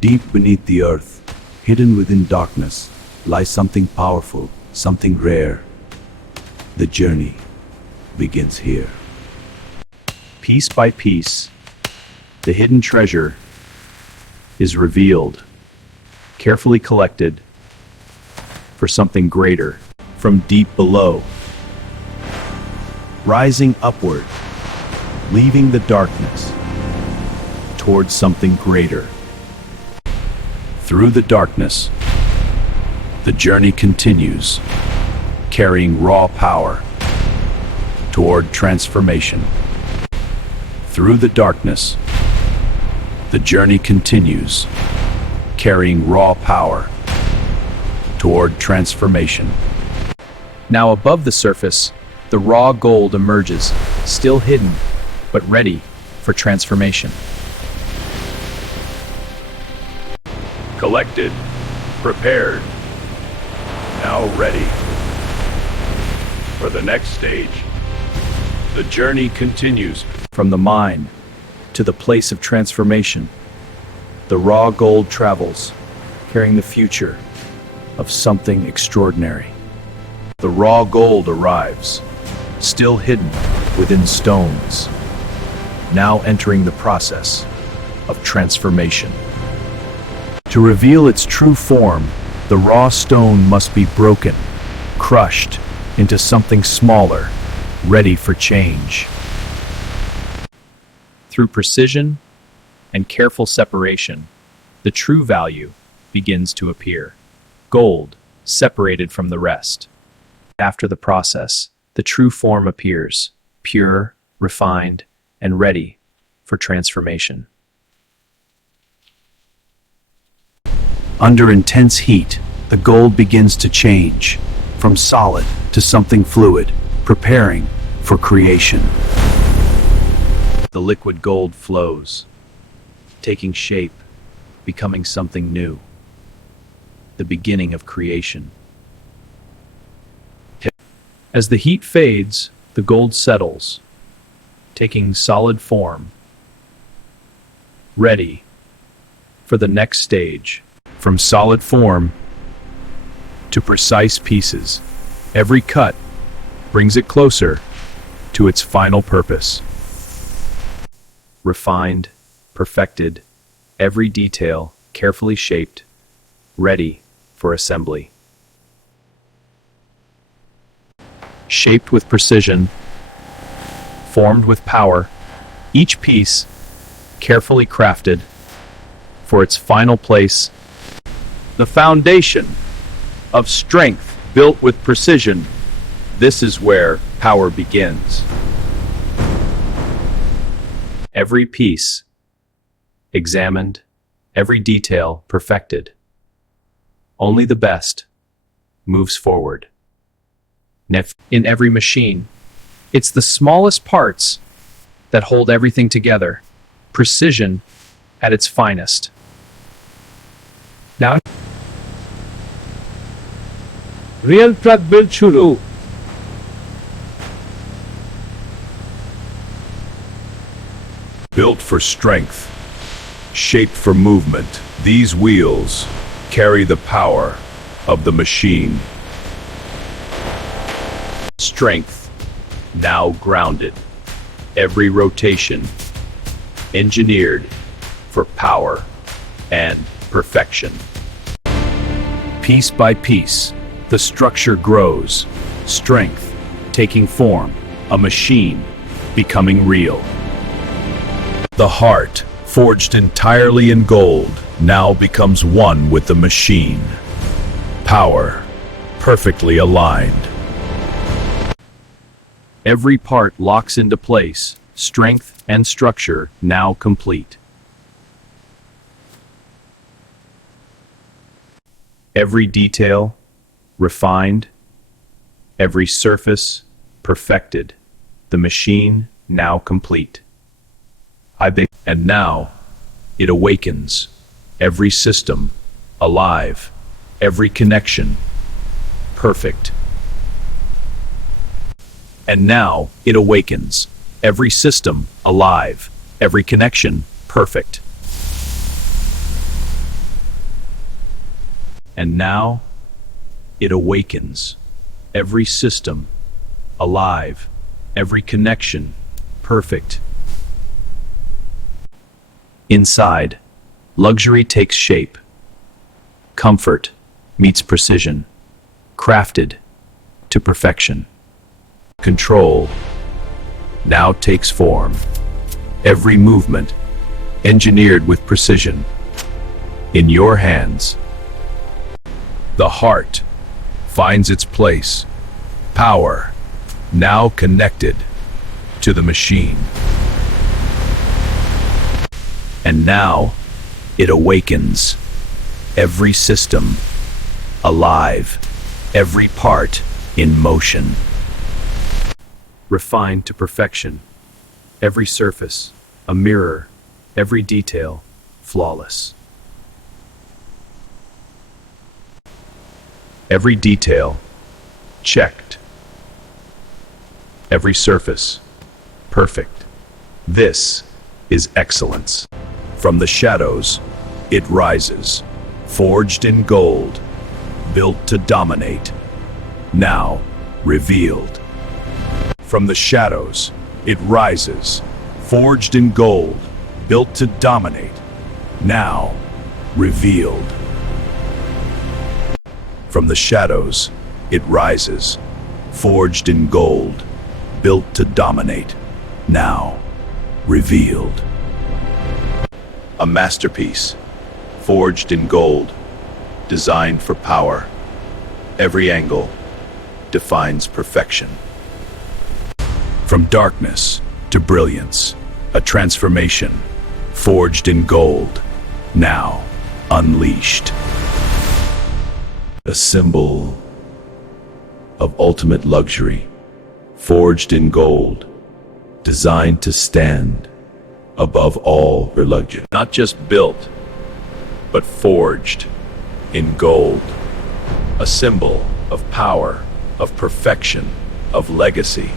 Deep beneath the earth, hidden within darkness, lies something powerful, something rare. The journey begins here. Piece by piece, the hidden treasure is revealed, carefully collected for something greater from deep below, rising upward, leaving the darkness towards something greater. Through the darkness, the journey continues, carrying raw power toward transformation. Through the darkness, the journey continues, carrying raw power toward transformation. Now above the surface, the raw gold emerges, still hidden, but ready for transformation. Collected, prepared, now ready for the next stage. The journey continues from the mine to the place of transformation. The raw gold travels, carrying the future of something extraordinary. The raw gold arrives, still hidden within stones, now entering the process of transformation. To reveal its true form, the raw stone must be broken, crushed into something smaller, ready for change. Through precision and careful separation, the true value begins to appear. Gold, separated from the rest. After the process, the true form appears, pure, refined, and ready for transformation. Under intense heat, the gold begins to change, from solid to something fluid, preparing for creation. The liquid gold flows, taking shape, becoming something new. The beginning of creation. As the heat fades, the gold settles, taking solid form, ready for the next stage. From solid form to precise pieces, every cut brings it closer to its final purpose. Refined, perfected, every detail carefully shaped, ready for assembly. Shaped with precision, formed with power, each piece carefully crafted for its final place. The foundation of strength built with precision. This is where power begins. Every piece examined, every detail perfected. Only the best moves forward. In every machine, it's the smallest parts that hold everything together. Precision at its finest. Now, real truck build shuru. Built for strength, shaped for movement, these wheels carry the power of the machine. Strength, now grounded. Every rotation, engineered for power and perfection. Piece by piece, the structure grows, strength taking form, a machine becoming real. The heart, forged entirely in gold, now becomes one with the machine. Power, perfectly aligned. Every part locks into place, strength and structure now complete. Every detail refined, every surface perfected, the machine now complete. And now it awakens, every system alive, every connection perfect. And now it awakens, every system alive, every connection perfect. And now it awakens. Every system alive, every connection perfect. Inside, luxury takes shape. Comfort meets precision, crafted to perfection. Control now takes form. Every movement engineered with precision. In your hands, the heart finds its place. Power now connected to the machine. And now it awakens. Every system alive, every part in motion. Refined to perfection. Every surface a mirror, every detail flawless. Every detail checked. Every surface perfect. This is excellence. From the shadows, it rises, forged in gold, built to dominate, now revealed. From the shadows, it rises, forged in gold, built to dominate, now revealed. From the shadows, it rises, forged in gold, built to dominate, now revealed. A masterpiece, forged in gold, designed for power. Every angle defines perfection. From darkness to brilliance, a transformation, forged in gold, now unleashed. A symbol of ultimate luxury, forged in gold, designed to stand above all religion. Not just built, but forged in gold. A symbol of power, of perfection, of legacy.